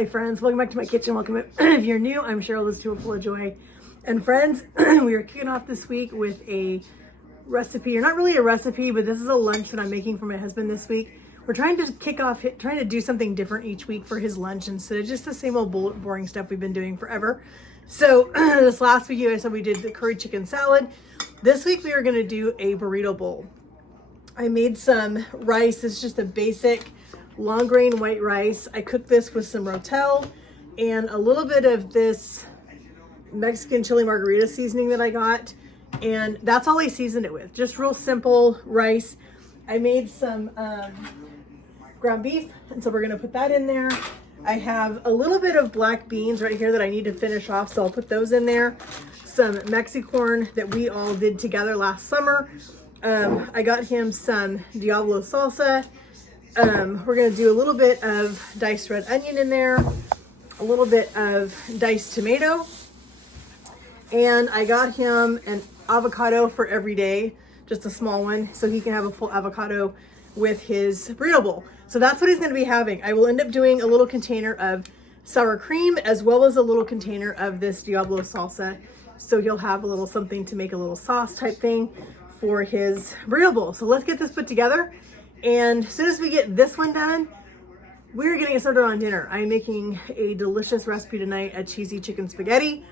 Hi friends, welcome back to my kitchen. Welcome if you're new. I'm Cheryl, this is Tool Full of Joy. And friends, we are kicking off this week with a recipe, or not really a recipe, but this is a lunch that I'm making for my husband this week. We're trying to kick off, trying to do something different each week for his lunch instead of just the same old boring stuff we've been doing forever. So this last video I said we did the curry chicken salad. This week we are going to do a burrito bowl. I made some rice. It's just a basic long grain white rice. I cooked this with some Rotel and a little bit of this Mexican chili margarita seasoning that I got. And that's all I seasoned it with. Just real simple rice. I made some ground beef, and so we're gonna put that in there. I have a little bit of black beans right here that I need to finish off, so I'll put those in there. Some Mexicorn that we all did together last summer. I got him some Diablo salsa. We're gonna do a little bit of diced red onion in there, a little bit of diced tomato, and I got him an avocado for every day, just a small one, so he can have a full avocado with his burrito bowl. So that's what he's gonna be having. I will end up doing a little container of sour cream as well as a little container of this Diablo salsa. So he'll have a little something to make a little sauce type thing for his burrito bowl. So let's get this put together. And as soon as we get this one done, we're gonna get started on dinner. I'm making a delicious recipe tonight, a cheesy chicken spaghetti.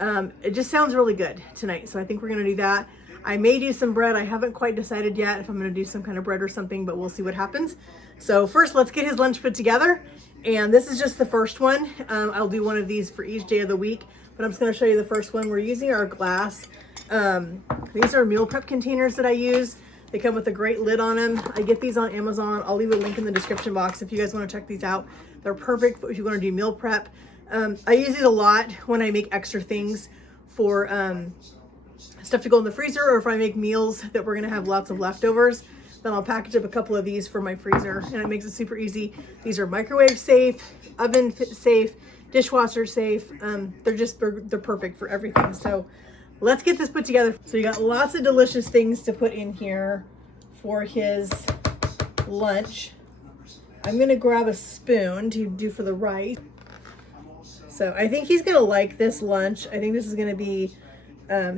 It just sounds really good tonight, so I think we're gonna do that. I may do some bread. I haven't quite decided yet if I'm gonna do some kind of bread or something, but we'll see what happens. So first, let's get his lunch put together. And this is just the first one. I'll do one of these for each day of the week, but I'm just gonna show you the first one. We're using our glass. These are meal prep containers that I use. They come with a great lid on them. I get these on Amazon. I'll leave a link in the description box if you guys want to check these out. They're perfect if you want to do meal prep. I use these a lot when I make extra things for stuff to go in the freezer, or if I make meals that we're going to have lots of leftovers, then I'll package up a couple of these for my freezer, and it makes it super easy. These are microwave safe, oven safe, dishwasher safe. They're perfect for everything. So let's get this put together. So you got lots of delicious things to put in here for his lunch. I'm gonna grab a spoon to do for the rice. So I think he's gonna like this lunch. I think this is gonna be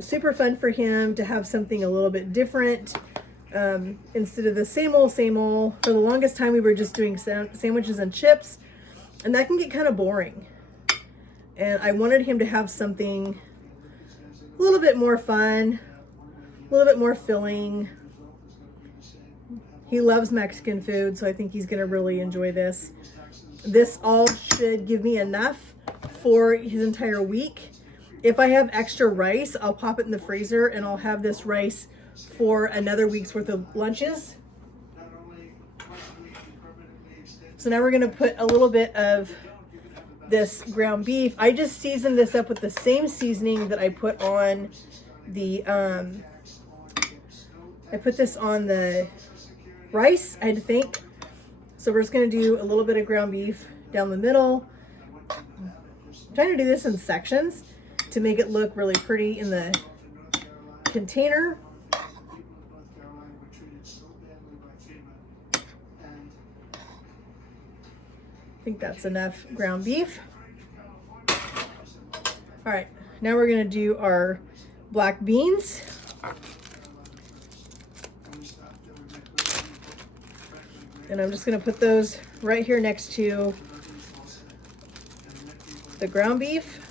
super fun for him to have something a little bit different instead of the same old. For the longest time we were just doing sandwiches and chips, and that can get kind of boring. And I wanted him to have something a little bit more fun, a little bit more filling. He loves Mexican food, so I think he's gonna really enjoy this. This all should give me enough for his entire week. If I have extra rice, I'll pop it in the freezer and I'll have this rice for another week's worth of lunches. So now we're gonna put a little bit of this ground beef. I just seasoned this up with the same seasoning that I put on the I put this on the rice, I had to think. So we're just gonna do a little bit of ground beef down the middle. I'm trying to do this in sections to make it look really pretty in the container. I think that's enough ground beef. All right, now we're gonna do our black beans. And I'm just gonna put those right here next to the ground beef.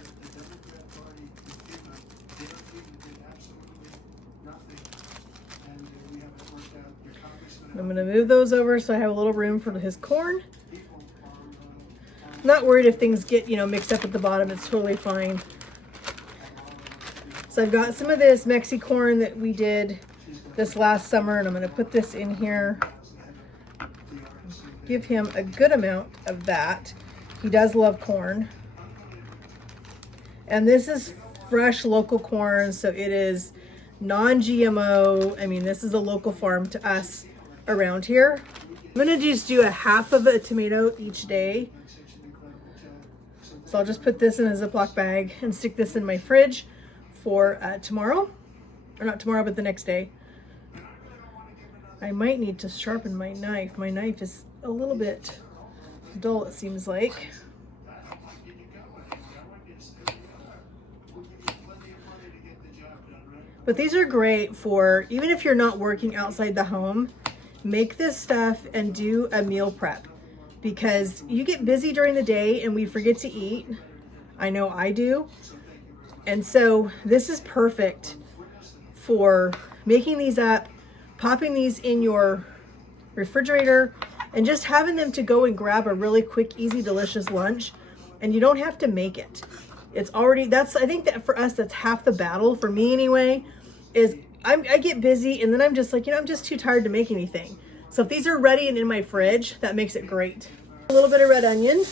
I'm gonna move those over so I have a little room for his corn. Not worried if things get, mixed up at the bottom. It's totally fine. So I've got some of this Mexicorn that we did this last summer, and I'm going to put this in here. Give him a good amount of that. He does love corn. And this is fresh local corn, so it is non-GMO. I mean, this is a local farm to us around here. I'm going to just do a half of a tomato each day. So I'll just put this in a Ziploc bag and stick this in my fridge for tomorrow. Or not tomorrow, but the next day. I might need to sharpen my knife. My knife is a little bit dull, it seems like. But these are great for, even if you're not working outside the home, make this stuff and do a meal prep, because you get busy during the day and we forget to eat. I know I do. And so this is perfect for making these up, popping these in your refrigerator, and just having them to go and grab a really quick, easy, delicious lunch. And you don't have to make it. It's already, I think that for us, that's half the battle, for me anyway, is I get busy and then I'm just like, I'm just too tired to make anything. So if these are ready and in my fridge, that makes it great. A little bit of red onion,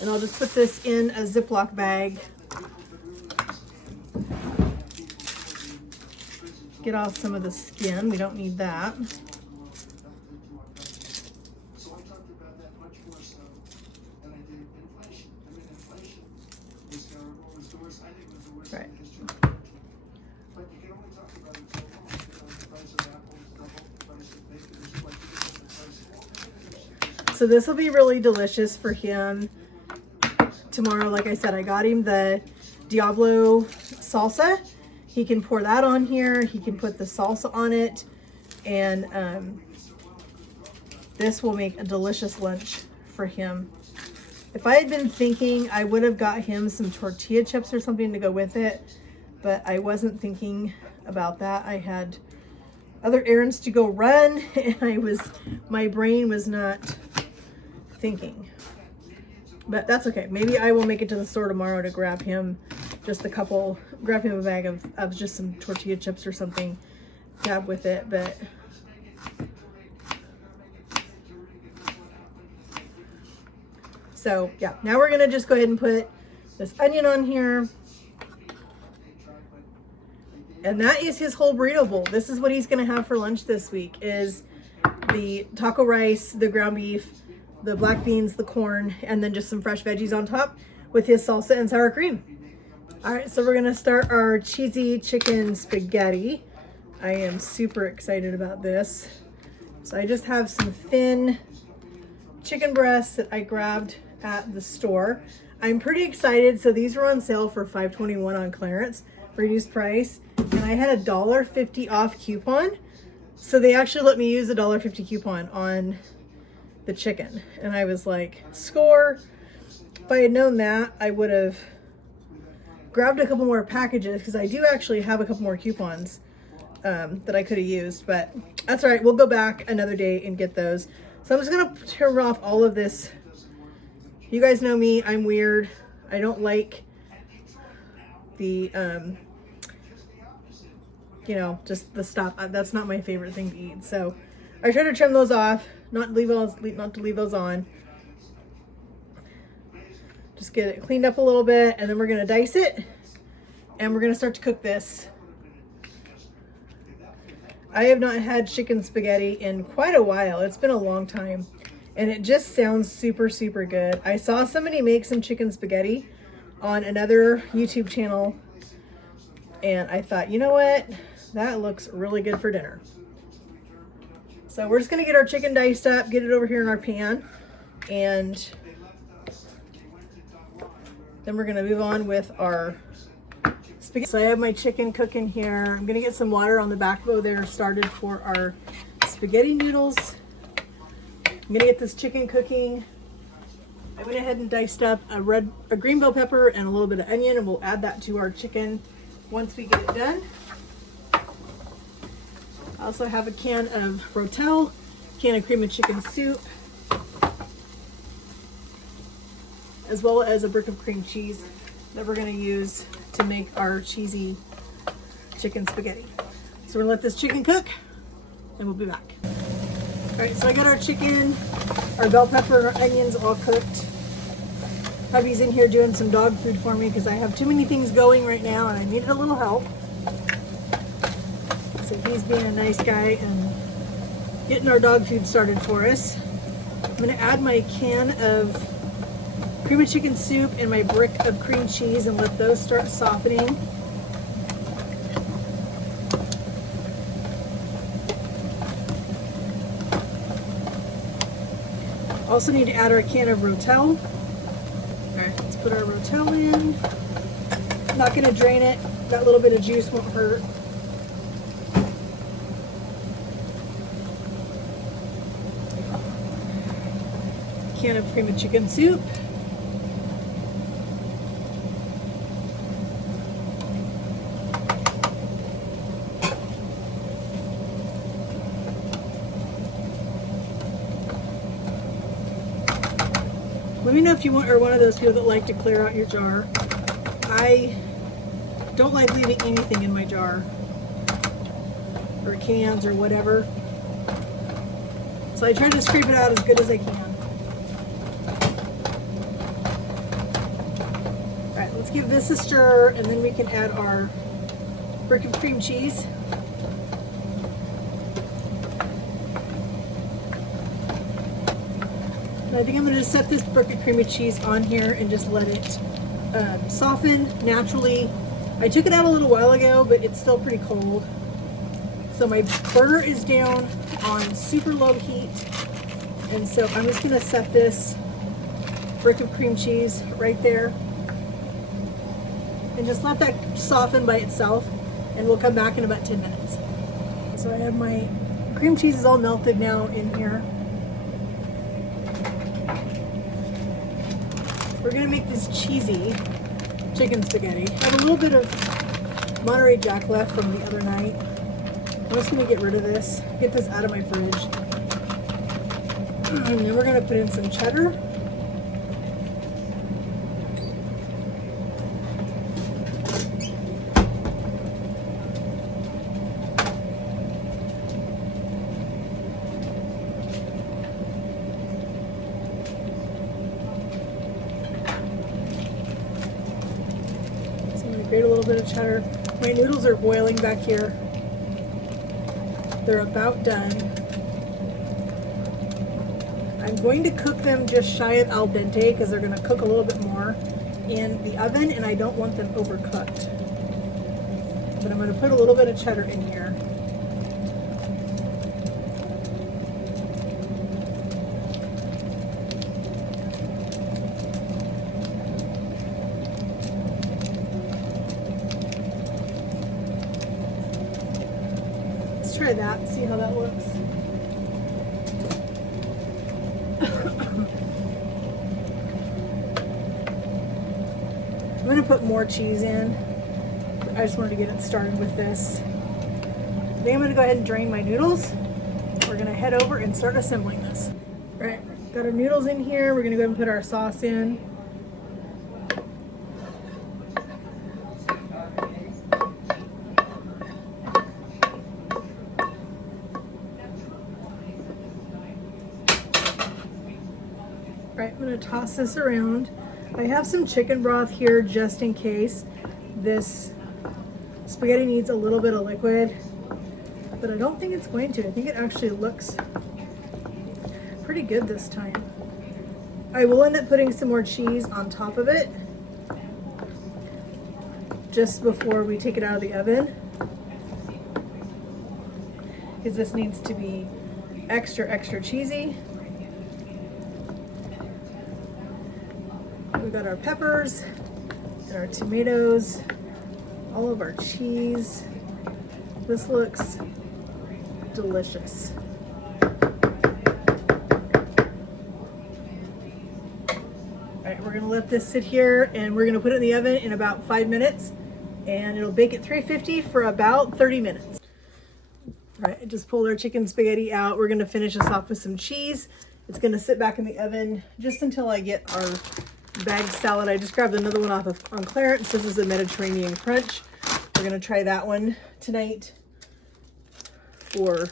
and I'll just put this in a Ziploc bag. Get off some of the skin, we don't need that. Right. So this will be really delicious for him tomorrow. Like I said, I got him the Diablo salsa. He can pour that on here. He can put the salsa on it. And this will make a delicious lunch for him. If I had been thinking, I would have got him some tortilla chips or something to go with it, but I wasn't thinking about that. I had other errands to go run, and my brain was not thinking. But that's okay. Maybe I will make it to the store tomorrow to grab him grab him a bag of just some tortilla chips or something to have with it. But so yeah, now we're gonna just go ahead and put this onion on here. And that is his whole burrito bowl. This is what he's gonna have for lunch this week, is the taco rice, the ground beef, the black beans, the corn, and then just some fresh veggies on top with his salsa and sour cream. All right, so we're gonna start our cheesy chicken spaghetti. I am super excited about this. So I just have some thin chicken breasts that I grabbed at the store. I'm pretty excited. So these were on sale for $5.21 on clearance, reduced price, and I had a $1.50 off coupon. So they actually let me use a $1.50 coupon on the chicken, and I was like, score. If I had known that, I would have grabbed a couple more packages, because I do actually have a couple more coupons that I could have used, but that's all right. We'll go back another day and get those. So I'm just gonna turn off all of this. You guys know me, I'm weird. I don't like the, just the stuff. That's not my favorite thing to eat. So I try to trim those off, not to leave those on. Just get it cleaned up a little bit, and then we're gonna dice it, and we're gonna start to cook this. I have not had chicken spaghetti in quite a while. It's been a long time, and it just sounds super, super good. I saw somebody make some chicken spaghetti on another YouTube channel, and I thought, you know what? That looks really good for dinner. So we're just gonna get our chicken diced up, get it over here in our pan, and then we're gonna move on with our spaghetti. So I have my chicken cooking here. I'm gonna get some water on the back bow there started for our spaghetti noodles. I'm gonna get this chicken cooking. I went ahead and diced up a green bell pepper and a little bit of onion, and we'll add that to our chicken once we get it done. I also have a can of Rotel, can of cream of chicken soup, as well as a brick of cream cheese that we're gonna use to make our cheesy chicken spaghetti. So we're gonna let this chicken cook, and we'll be back. All right, so I got our chicken, our bell pepper, and our onions all cooked. Hubby's in here doing some dog food for me because I have too many things going right now and I needed a little help. So he's being a nice guy and getting our dog food started for us. I'm gonna add my can of cream of chicken soup and my brick of cream cheese and let those start softening. Also need to add our can of Rotel. All right, let's put our Rotel in. I'm not gonna drain it. That little bit of juice won't hurt. Can of cream of chicken soup. Let me know if you are one of those people that like to clear out your jar. I don't like leaving anything in my jar, or cans or whatever. So I try to scrape it out as good as I can. All right, let's give this a stir, and then we can add our brick of cream cheese. I think I'm going to just set this brick of cream cheese on here and just let it soften naturally. I took it out a little while ago, but it's still pretty cold. So my burner is down on super low heat. And so I'm just going to set this brick of cream cheese right there. And just let that soften by itself. And we'll come back in about 10 minutes. So I have my cream cheese is all melted now in here. We're gonna make this cheesy chicken spaghetti. I have a little bit of Monterey Jack left from the other night. I'm just gonna get rid of this, get this out of my fridge. And then we're gonna put in some cheddar. Grate a little bit of cheddar. My noodles are boiling back here. They're about done. I'm going to cook them just shy of al dente because they're going to cook a little bit more in the oven, and I don't want them overcooked. But I'm going to put a little bit of cheddar in here. Try that and see how that looks. I'm going to put more cheese in. I just wanted to get it started with this. Then I'm going to go ahead and drain my noodles. We're going to head over and start assembling this. All right, got our noodles in here. We're going to go ahead and put our sauce in. Right, I'm going to toss this around. I have some chicken broth here just in case this spaghetti needs a little bit of liquid, but I don't think it's going to. I think it actually looks pretty good this time. I will end up putting some more cheese on top of it just before we take it out of the oven, because this needs to be extra cheesy. We've got our peppers and our tomatoes, all of our cheese. This looks delicious. All right, we're gonna let this sit here and we're gonna put it in the oven in about 5 minutes, and it'll bake at 350 for about 30 minutes. All right, I just pulled our chicken spaghetti out. We're gonna finish this off with some cheese. It's gonna sit back in the oven just until I get our bagged salad. I just grabbed another one on clearance. This is a Mediterranean crunch. We're gonna try that one tonight for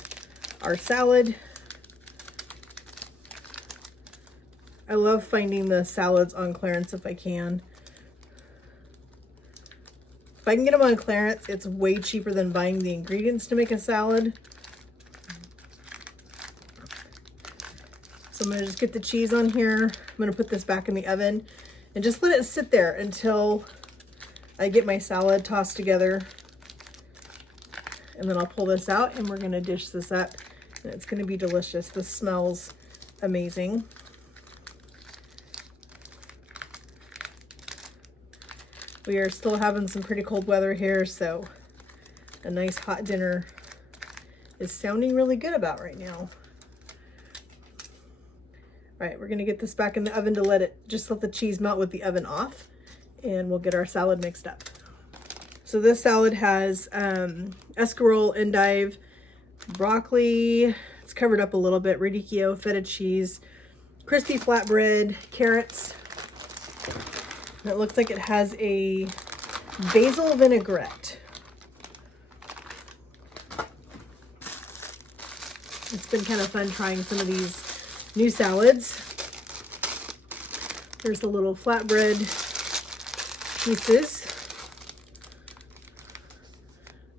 our salad. I love finding the salads on clearance if I can. If I can get them on clearance, it's way cheaper than buying the ingredients to make a salad. So I'm gonna just get the cheese on here. I'm gonna put this back in the oven and just let it sit there until I get my salad tossed together. And then I'll pull this out and we're gonna dish this up. And it's gonna be delicious. This smells amazing. We are still having some pretty cold weather here, so a nice hot dinner is sounding really good about right now. All right, we're gonna get this back in the oven to let the cheese melt with the oven off, and we'll get our salad mixed up. So this salad has escarole, endive, broccoli, it's covered up a little bit, radicchio, feta cheese, crispy flatbread, carrots. And it looks like it has a basil vinaigrette. It's been kind of fun trying some of these new salads. There's the little flatbread pieces.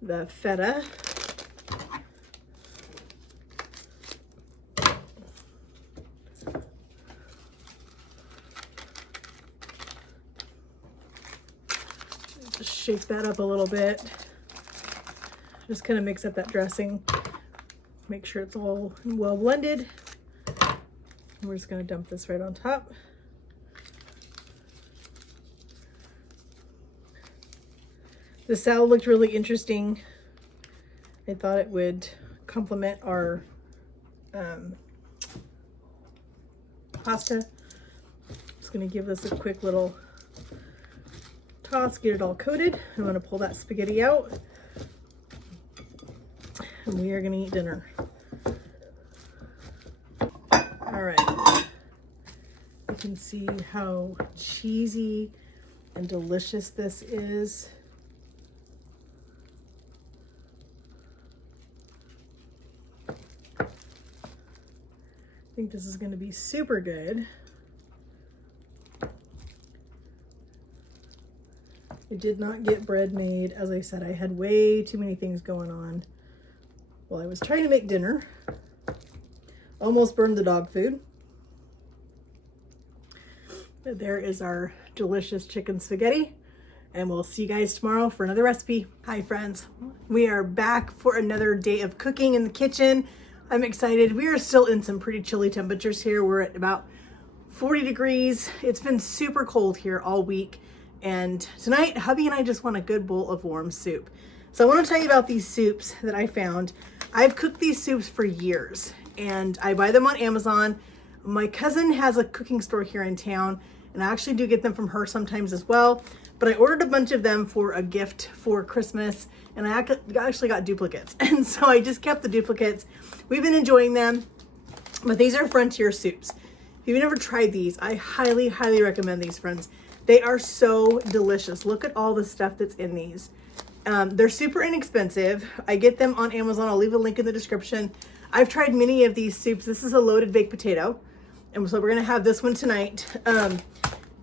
The feta. Just shake that up a little bit. Just kind of mix up that dressing. Make sure it's all well blended. And we're just going to dump this right on top. The salad looked really interesting. I thought it would complement our pasta. Just going to give this a quick little toss, get it all coated. I'm going to pull that spaghetti out. And we are going to eat dinner. All right. You can see how cheesy and delicious this is. I think this is going to be super good. I did not get bread made. As I said, I had way too many things going on while I was trying to make dinner. Almost burned the dog food. But there is our delicious chicken spaghetti, and we'll see you guys tomorrow for another recipe. Hi friends, we are back for another day of cooking in the kitchen. I'm excited. We are still in some pretty chilly temperatures here. We're at about 40 degrees. It's been super cold here all week. And tonight, hubby and I just want a good bowl of warm soup. So I want to tell you about these soups that I found. I've cooked these soups for years, and I buy them on Amazon. My cousin has a cooking store here in town, and I actually do get them from her sometimes as well. But I ordered a bunch of them for a gift for Christmas, and I actually got duplicates. And so I just kept the duplicates. We've been enjoying them, but these are Frontier soups. If you've never tried these, I highly, highly recommend these, friends. They are so delicious. Look at all the stuff that's in these. They're super inexpensive. I get them on Amazon. I'll leave a link in the description. I've tried many of these soups. This is a loaded baked potato. And so we're gonna have this one tonight.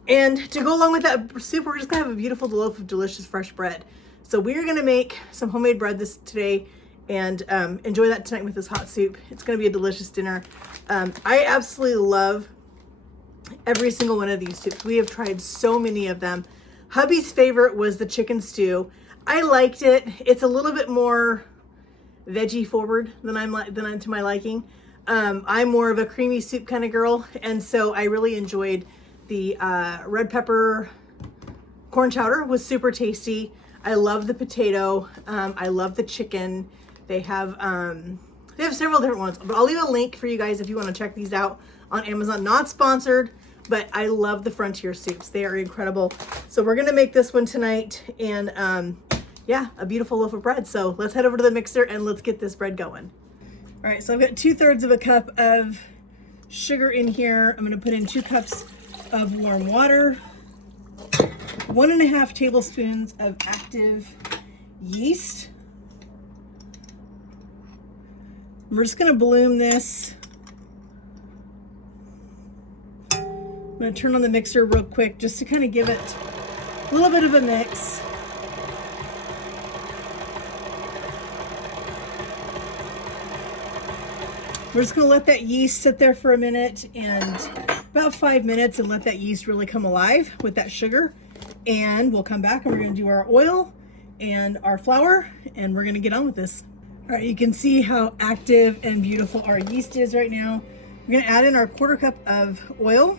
And to go along with that soup, we're just gonna have a beautiful loaf of delicious fresh bread. So we're gonna make some homemade bread today and enjoy that tonight with this hot soup. It's gonna be a delicious dinner. I absolutely love every single one of these soups. We have tried so many of them. Hubby's favorite was the chicken stew. I liked it. It's a little bit more veggie forward than I'm to my liking. I'm more of a creamy soup kind of girl, and so I really enjoyed the red pepper corn chowder. Was super tasty. I love the potato. I love the chicken. They have several different ones, but I'll leave a link for you guys if you want to check these out on Amazon. Not sponsored, but I love the Frontier soups. They are incredible. So we're gonna make this one tonight, and yeah, a beautiful loaf of bread. So let's head over to the mixer and let's get this bread going. All right, so I've got 2/3 of a cup of sugar in here. I'm gonna put in 2 cups of warm water, 1.5 tablespoons of active yeast. We're just gonna bloom this. I'm gonna turn on the mixer real quick just to kind of give it a little bit of a mix. We're just gonna let that yeast sit there for a minute, and about 5 minutes, and let that yeast really come alive with that sugar. And we'll come back and we're gonna do our oil and our flour, and we're gonna get on with this. All right, you can see how active and beautiful our yeast is right now. We're gonna add in our 1/4 cup of oil.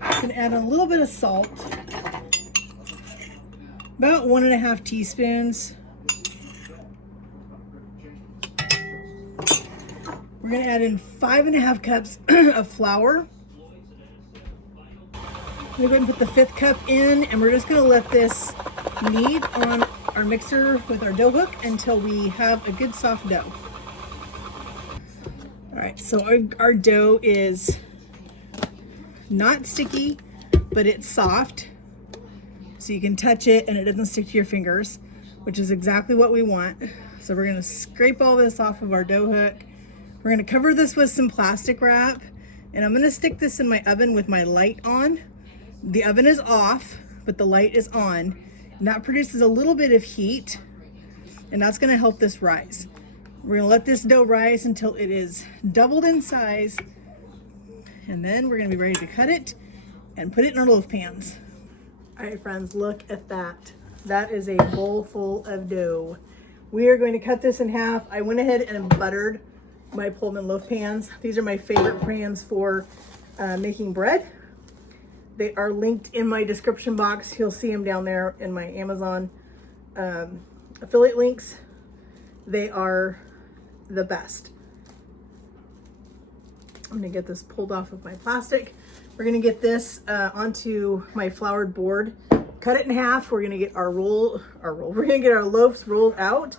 I'm gonna add a little bit of salt, about 1.5 teaspoons. We're gonna add in 5.5 cups of flour. I'm gonna go ahead and put the 5th cup in, and we're just gonna let this knead on our mixer with our dough hook until we have a good soft dough. All right, so our dough is not sticky, but it's soft. So you can touch it and it doesn't stick to your fingers, which is exactly what we want. So we're gonna scrape all this off of our dough hook. We're gonna cover this with some plastic wrap, and I'm gonna stick this in my oven with my light on. The oven is off, but the light is on, and that produces a little bit of heat, and that's gonna help this rise. We're gonna let this dough rise until it is doubled in size, and then we're gonna be ready to cut it and put it in our loaf pans. All right, friends, look at that. That is a bowl full of dough. We are going to cut this in half. I went ahead and buttered my Pullman loaf pans. These are my favorite pans for making bread. They are linked in my description box. You'll see them down there in my Amazon affiliate links. They are the best. I'm gonna get this pulled off of my plastic. We're gonna get this onto my floured board, cut it in half. We're gonna get our we're gonna get our loaves rolled out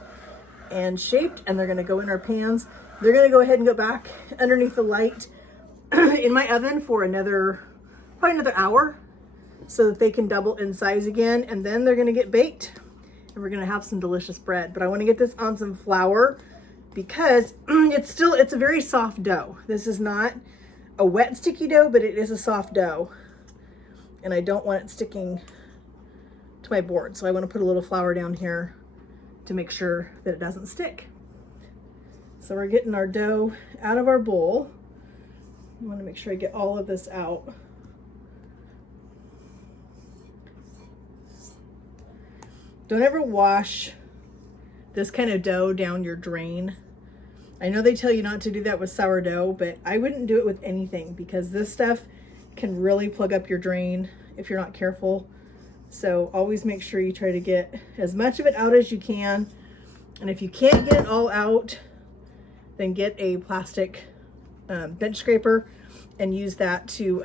and shaped, and they're gonna go in our pans. They're gonna go ahead and go back underneath the light in my oven for probably another hour, so that they can double in size again, and then they're gonna get baked and we're gonna have some delicious bread. But I wanna get this on some flour because it's a very soft dough. This is not a wet sticky dough, but it is a soft dough, and I don't want it sticking to my board. So I wanna put a little flour down here to make sure that it doesn't stick. So we're getting our dough out of our bowl. I wanna make sure I get all of this out. Don't ever wash this kind of dough down your drain. I know they tell you not to do that with sourdough, but I wouldn't do it with anything because this stuff can really plug up your drain if you're not careful. So always make sure you try to get as much of it out as you can. And if you can't get it all out, then get a plastic bench scraper and use that to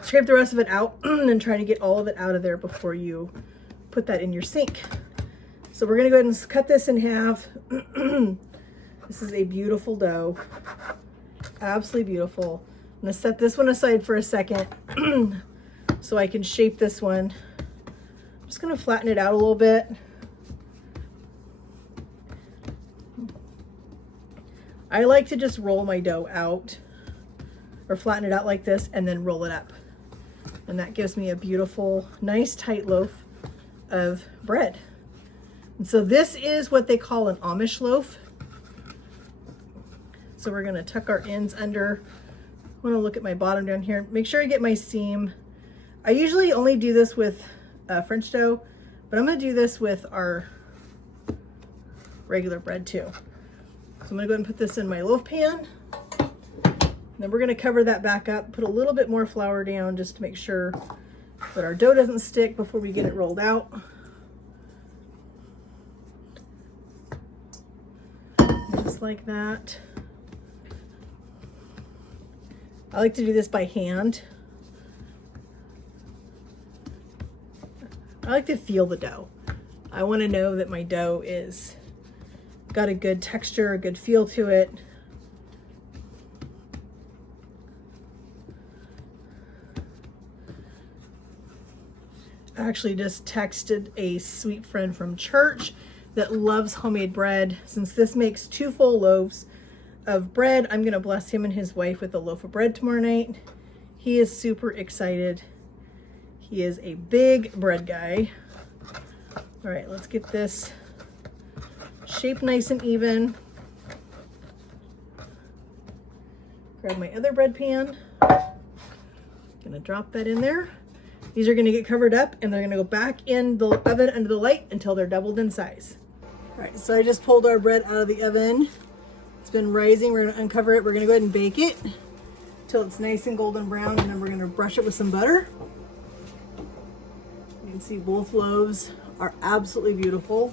scrape the rest of it out and try to get all of it out of there before you put that in your sink. So we're gonna go ahead and cut this in half. This is a beautiful dough, absolutely beautiful. I'm gonna set this one aside for a second so I can shape this one. I'm just gonna flatten it out a little bit. I like to just roll my dough out or flatten it out like this and then roll it up. And that gives me a beautiful, nice tight loaf of bread. And so this is what they call an Amish loaf. So we're gonna tuck our ends under. I wanna look at my bottom down here. Make sure I get my seam. I usually only do this with French dough, but I'm gonna do this with our regular bread too. So I'm gonna go ahead and put this in my loaf pan. Then we're gonna cover that back up, put a little bit more flour down just to make sure that our dough doesn't stick before we get it rolled out. Just like that. I like to do this by hand. I like to feel the dough. I wanna know that my dough is got a good texture, a good feel to it. I actually just texted a sweet friend from church that loves homemade bread. Since this makes 2 full loaves of bread, I'm gonna bless him and his wife with a loaf of bread tomorrow night. He is super excited. He is a big bread guy. All right, let's get this shaped nice and even. Grab my other bread pan. Gonna drop that in there. These are gonna get covered up and they're gonna go back in the oven under the light until they're doubled in size. All right, so I just pulled our bread out of the oven. It's been rising, we're gonna uncover it. We're gonna go ahead and bake it. till it's nice and golden brown, and then we're gonna brush it with some butter. You can see both loaves are absolutely beautiful.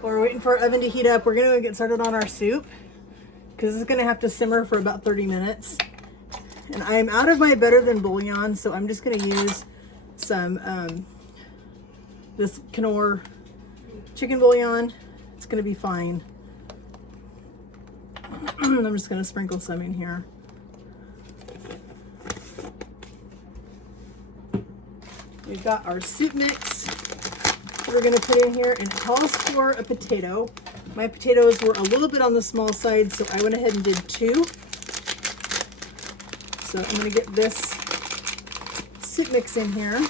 While we're waiting for our oven to heat up, we're gonna get started on our soup because it's gonna have to simmer for about 30 minutes. And I am out of my better than bouillon, so I'm just gonna use some this Knorr chicken bouillon. It's gonna be fine. I'm just gonna sprinkle some in here. We've got our soup mix we're gonna put in here, and it calls for a potato. My potatoes were a little bit on the small side, so I went ahead and did 2. So I'm gonna get this soup mix in here.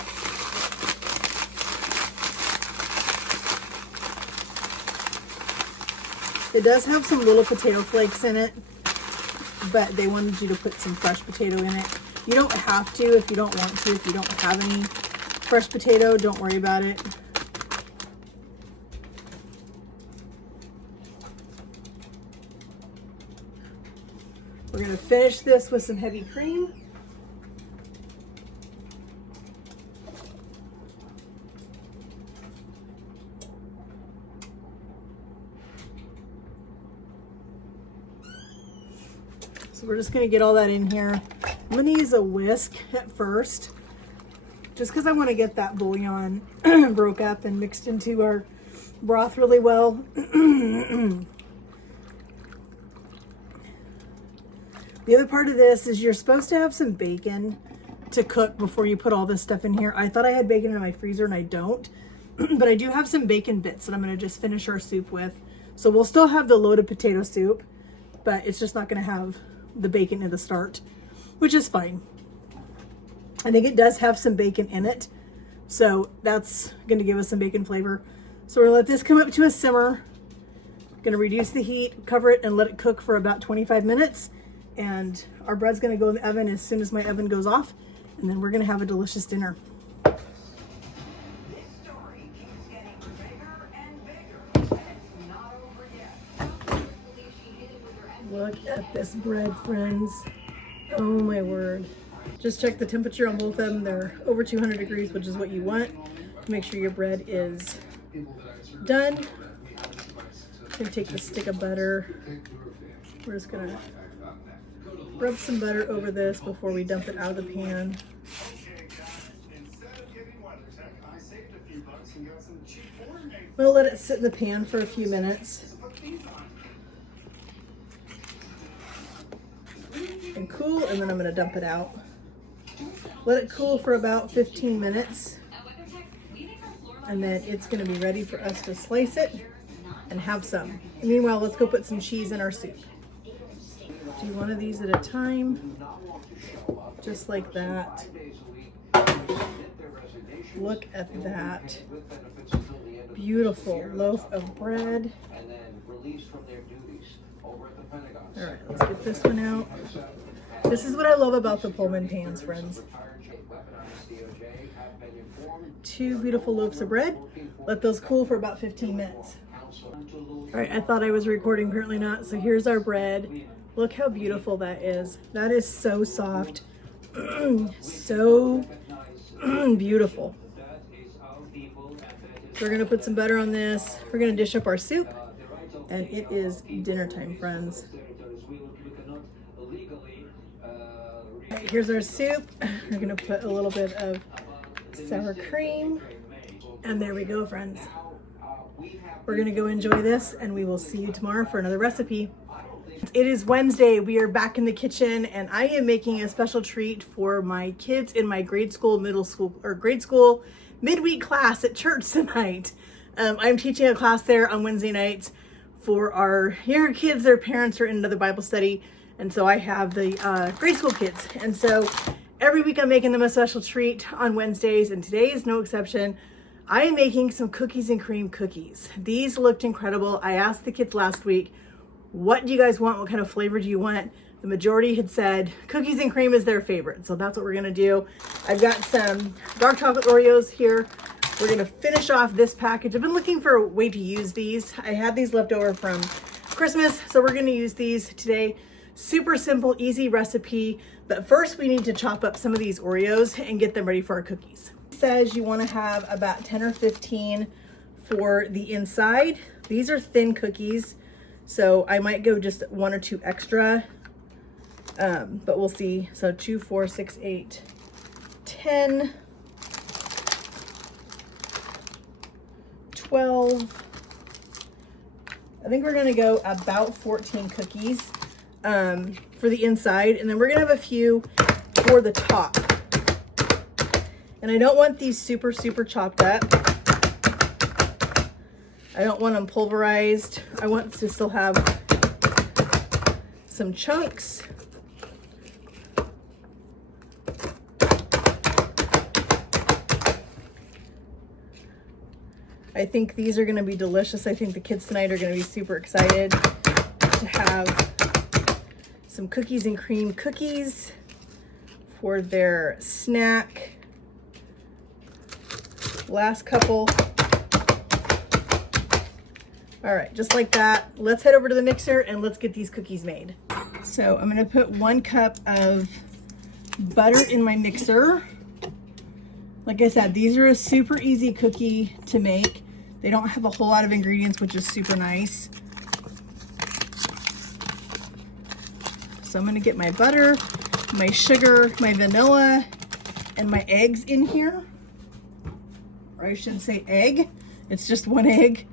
It does have some little potato flakes in it, but they wanted you to put some fresh potato in it. You don't have to if you don't want to. If you don't have any fresh potato, don't worry about it. We're gonna finish this with some heavy cream. So we're just gonna get all that in here. I'm gonna use a whisk at first, just because I want to get that bouillon broke up and mixed into our broth really well. The other part of this is you're supposed to have some bacon to cook before you put all this stuff in here. I thought I had bacon in my freezer and I don't, but I do have some bacon bits that I'm gonna just finish our soup with. So we'll still have the loaded potato soup, but it's just not gonna have the bacon at the start, which is fine. I think it does have some bacon in it, so that's gonna give us some bacon flavor. So we're gonna let this come up to a simmer. Gonna reduce the heat, cover it, and let it cook for about 25 minutes. And our bread's gonna go in the oven as soon as my oven goes off, and then we're gonna have a delicious dinner. This story keeps getting bigger and bigger, and it's not over yet. Look at this bread, friends. Oh my word. Just check the temperature on both of them. They're over 200 degrees, which is what you want to make sure your bread is done. I'm gonna take the stick of butter. We're just gonna rub some butter over this before we dump it out of the pan. We'll let it sit in the pan for a few minutes and cool, and then I'm gonna dump it out. Let it cool for about 15 minutes, and then it's gonna be ready for us to slice it and have some. And meanwhile, let's go put some cheese in our soup. Do one of these at a time, just like that. Look at that beautiful loaf of bread. All right, let's get this one out. This is what I love about the Pullman pans, friends. 2 beautiful loaves of bread. Let those cool for about 15 minutes. All right, I thought I was recording, apparently not. So here's our bread. Look how beautiful that is. That is so soft. So beautiful. We're gonna put some butter on this. We're gonna dish up our soup, and it is dinner time, friends. All right, here's our soup. We're gonna put a little bit of sour cream, and there we go, friends. We're gonna go enjoy this, and we will see you tomorrow for another recipe. It is Wednesday. We are back in the kitchen, and I am making a special treat for my kids in my grade school midweek class at church tonight. I'm teaching a class there on Wednesday nights for our younger kids. Their parents are in another Bible study, and so I have the grade school kids. And so every week I'm making them a special treat on Wednesdays, and today is no exception. I am making some cookies and cream cookies. These looked incredible. I asked the kids last week, what do you guys want? What kind of flavor do you want? The majority had said cookies and cream is their favorite. So that's what we're gonna do. I've got some dark chocolate Oreos here. We're gonna finish off this package. I've been looking for a way to use these. I had these left over from Christmas, so we're gonna use these today. Super simple, easy recipe, but first we need to chop up some of these Oreos and get them ready for our cookies. It says you wanna have about 10 or 15 for the inside. These are thin cookies, so I might go just 1 or 2 extra, but we'll see. So 2, 4, 6, 8, 10, 12. I think we're gonna go about 14 cookies for the inside, and then we're gonna have a few for the top. And I don't want these super chopped up. I don't want them pulverized. I want to still have some chunks. I think these are gonna be delicious. I think the kids tonight are gonna be super excited to have some cookies and cream cookies for their snack. Last couple. All right, just like that. Let's head over to the mixer and let's get these cookies made. So I'm gonna put 1 cup of butter in my mixer. Like I said, these are a super easy cookie to make. They don't have a whole lot of ingredients, which is super nice. So I'm gonna get my butter, my sugar, my vanilla, and my eggs in here. Or I should say egg. It's just 1 egg.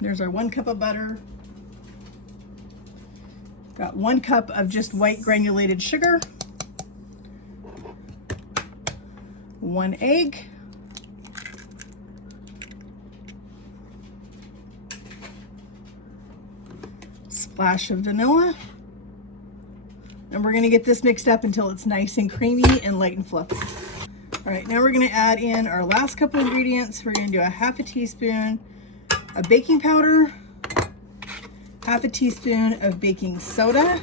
There's our 1 cup of butter. Got 1 cup of just white granulated sugar. 1 egg. Splash of vanilla. And we're gonna get this mixed up until it's nice and creamy and light and fluffy. All right, now we're gonna add in our last couple ingredients. We're gonna do a 1/2 teaspoon of baking powder, 1/2 teaspoon of baking soda,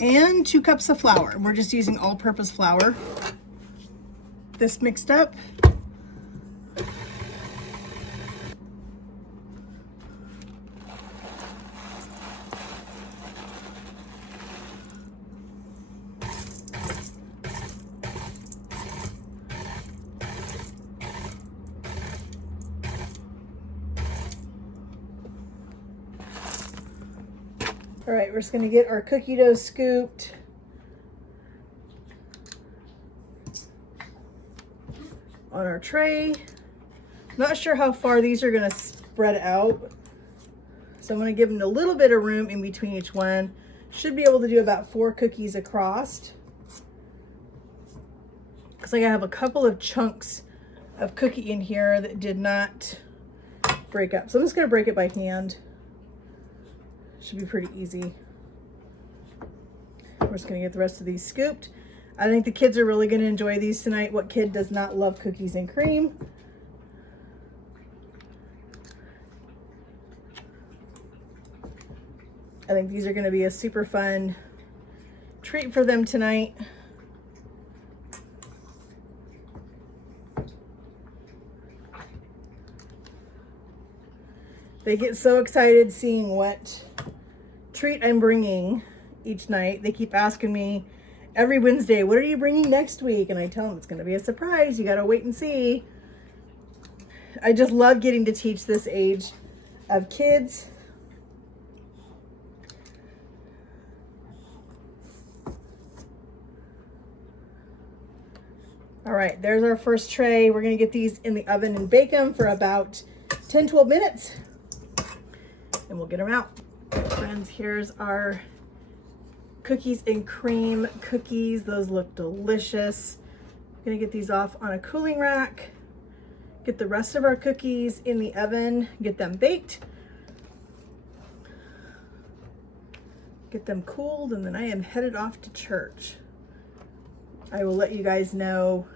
and 2 cups of flour. We're just using all-purpose flour. This mixed up. All right, we're just gonna get our cookie dough scooped. On our tray. Not sure how far these are gonna spread out. So I'm gonna give them a little bit of room in between each one. Should be able to do about 4 cookies across. Because I have a couple of chunks of cookie in here that did not break up. So I'm just gonna break it by hand. Should be pretty easy. We're just gonna get the rest of these scooped. I think the kids are really gonna enjoy these tonight. What kid does not love cookies and cream? I think these are gonna be a super fun treat for them tonight. They get so excited seeing what treat I'm bringing each night. They keep asking me every Wednesday, what are you bringing next week? And I tell them it's going to be a surprise. You got to wait and see. I just love getting to teach this age of kids. All right, there's our first tray. We're going to get these in the oven and bake them for about 10-12 minutes. And we'll get them out. Friends, here's our cookies and cream cookies. Those look delicious. I'm gonna get these off on a cooling rack. Get the rest of our cookies in the oven, get them baked. Get them cooled, and then I am headed off to church. I will let you guys know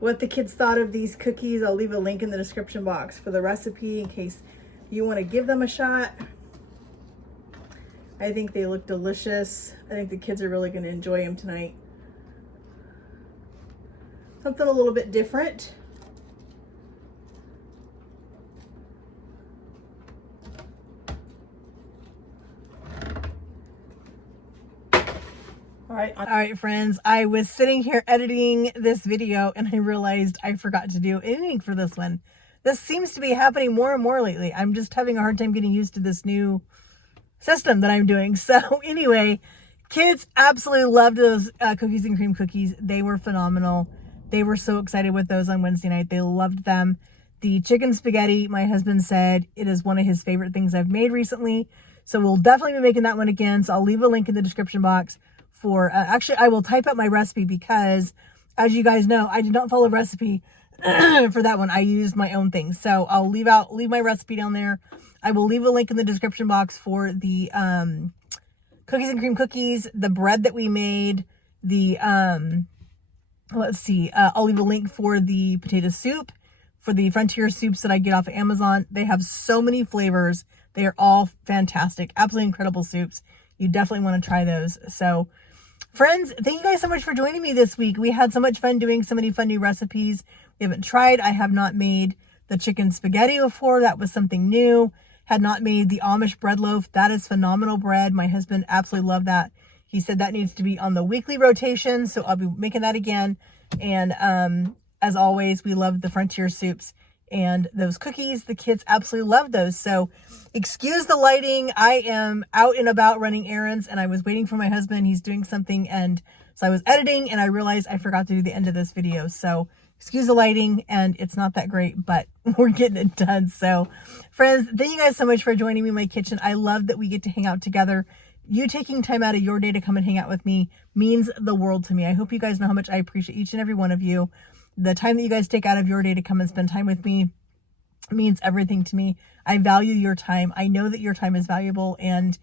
what the kids thought of these cookies. I'll leave a link in the description box for the recipe in case you want to give them a shot. I think they look delicious. I think the kids are really going to enjoy them tonight. Something a little bit different. All right, friends, I was sitting here editing this video and I realized I forgot to do editing for this one. This seems to be happening more and more lately. I'm just having a hard time getting used to this new system that I'm doing. So anyway, kids absolutely loved those cookies and cream cookies. They were phenomenal. They were so excited with those on Wednesday night. They loved them. The chicken spaghetti, my husband said it is one of his favorite things I've made recently. So we'll definitely be making that one again. So I'll leave a link in the description box for, actually I will type up my recipe because as you guys know, I did not follow recipe for that one. I used my own things. So I'll leave my recipe down there. I will leave a link in the description box for the cookies and cream cookies, the bread that we made, the, let's see, I'll leave a link for the potato soup, for the Frontier soups that I get off of Amazon. They have so many flavors. They are all fantastic, absolutely incredible soups. You definitely want to try those. So friends, thank you guys so much for joining me this week. We had so much fun doing so many fun new recipes we haven't tried. I have not made the chicken spaghetti before. That was something new. Had not made the Amish bread loaf. That is phenomenal bread. My husband absolutely loved that. He said that needs to be on the weekly rotation. So I'll be making that again. And as always, we love the Frontier soups and those cookies. The kids absolutely love those. So excuse the lighting. I am out and about running errands and I was waiting for my husband. He's doing something. And so I was editing and I realized I forgot to do the end of this video. So excuse the lighting and it's not that great, but we're getting it done. So friends, thank you guys so much for joining me in my kitchen. I love that we get to hang out together. You taking time out of your day to come and hang out with me means the world to me. I hope you guys know how much I appreciate each and every one of you. The time that you guys take out of your day to come and spend time with me means everything to me. I value your time. I know that your time is valuable and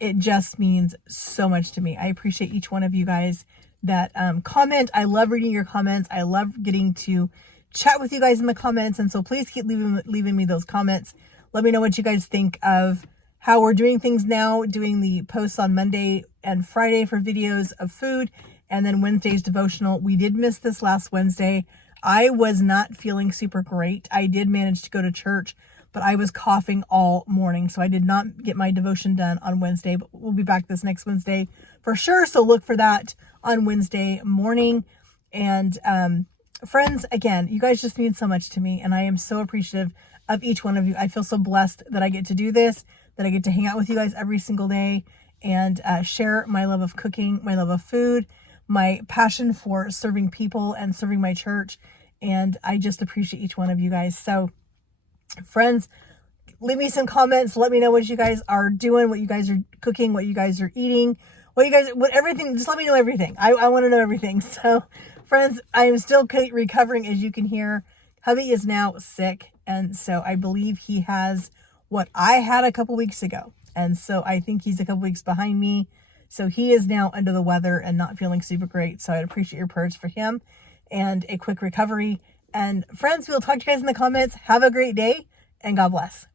it just means so much to me. I appreciate each one of you guys that comment. I love reading your comments. I love getting to chat with you guys in the comments. And so please keep leaving me those comments. Let me know what you guys think of how we're doing things now, doing the posts on Monday and Friday for videos of food, and then Wednesday's devotional. We did miss this last Wednesday. I was not feeling super great. I did manage to go to church, but I was coughing all morning. So I did not get my devotion done on Wednesday, but we'll be back this next Wednesday for sure. So look for that on Wednesday morning. And friends, again, you guys just mean so much to me. And I am so appreciative of each one of you. I feel so blessed that I get to do this, that I get to hang out with you guys every single day and share my love of cooking, my love of food, my passion for serving people and serving my church. And I just appreciate each one of you guys. So friends, leave me some comments. Let me know what you guys are doing, what you guys are cooking, what you guys are eating, everything. Just let me know everything. I want to know everything. So friends, I am still recovering, as you can hear. Hubby is now sick. And so I believe he has what I had a couple weeks ago. And so I think he's a couple weeks behind me. So he is now under the weather and not feeling super great. So I'd appreciate your prayers for him and a quick recovery. And friends, we'll talk to you guys in the comments. Have a great day and God bless.